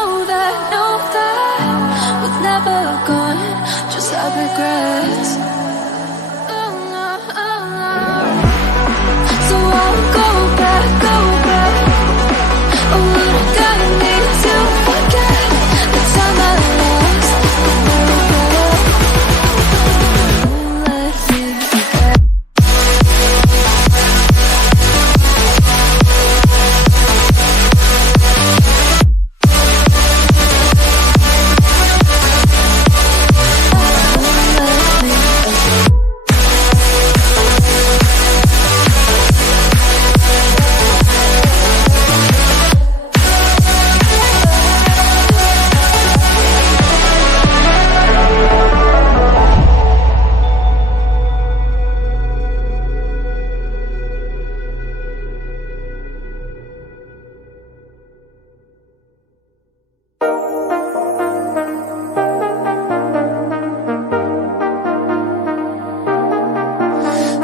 know that was never gone, just have regrets. So I'll go back. Oh, what I gotta need to forget the time I lost. Let me forget.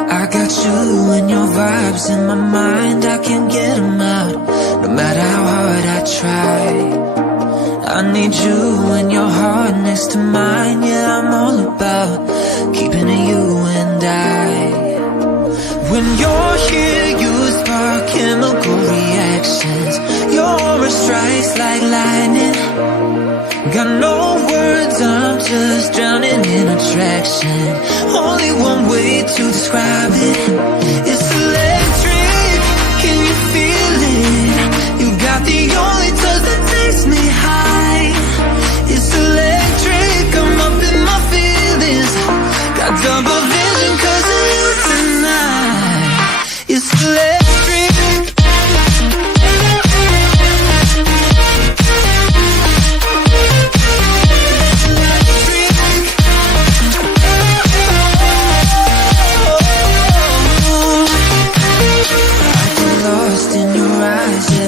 I got you and your vibes in my mind, I can't get them out, no matter how hard I try. I need you and your heart next to mine, yeah, I'm all about keeping it you and I. When you're here, you spark chemical reactions, your aura strikes like lightning. Got no words, I'm just drowning in attraction. Only one way to describe it. It's electric, can you feel it? You got the only touch that takes me high. It's electric, I'm up in my feelings. Got double vision 'cause of you tonight. It's electric.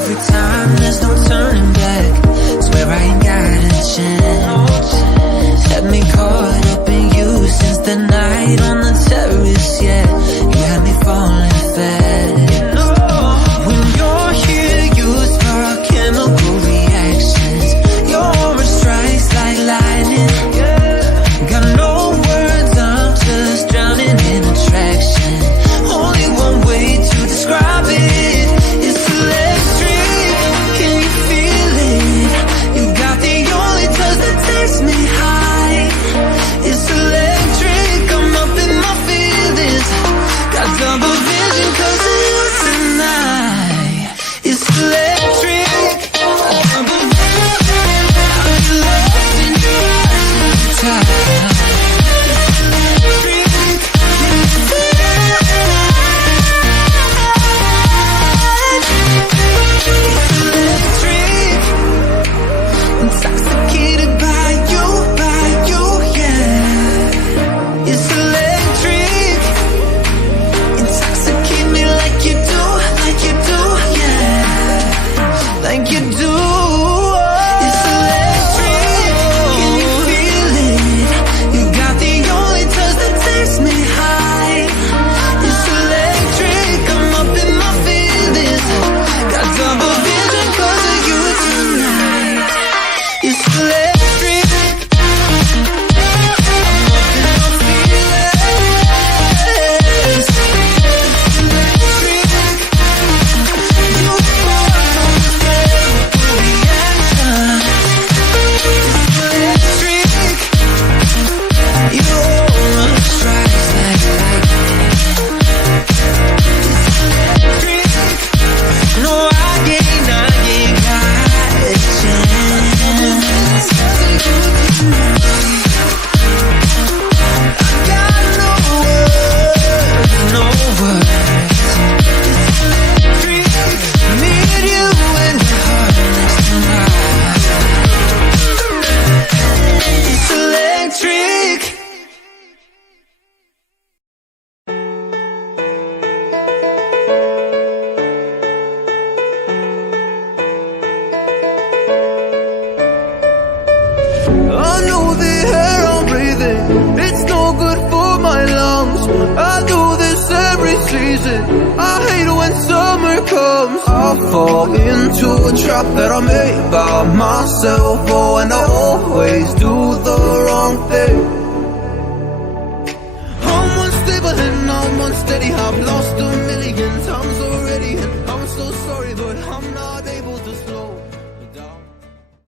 Every time there's no turning back, swear I ain't got a chance. Had me caught up in you since the night on the terrace, yeah. You had me falling fast. When you're here, you spark chemical reactions, your aura strikes like lightning. Got no words, I'm just drowning in attraction. Only one way to describe it. It's electric, can you feel it? You got the only touch that takes me high. It's electric, I'm up in my feelings. Got double vision 'cause of you tonight. It's electric, double vision. I'm lost in your eyes every time. Intoxicated by you, yeah. It's electric. Intoxicate me like you do, yeah. Like you do. It's electric. Can you feel it? You got the only touch that takes me high. It's electric. I'm up in my feelings. Got double vision 'cause of you tonight. It's electric. I'm up in my feelings. Electric. You spark those chemical reactions. It's electric. Your aura strikes like lightning. It's electric. No, I ain't got a chance. I got no words. It's electric. Need you in the heart next to mine. It's electric. I know the air I'm breathing, it's no good for my lungs. I do this every season, I hate when summer comes. problems. I fall into a trap that I made by myself. Oh, and I always do the wrong thing.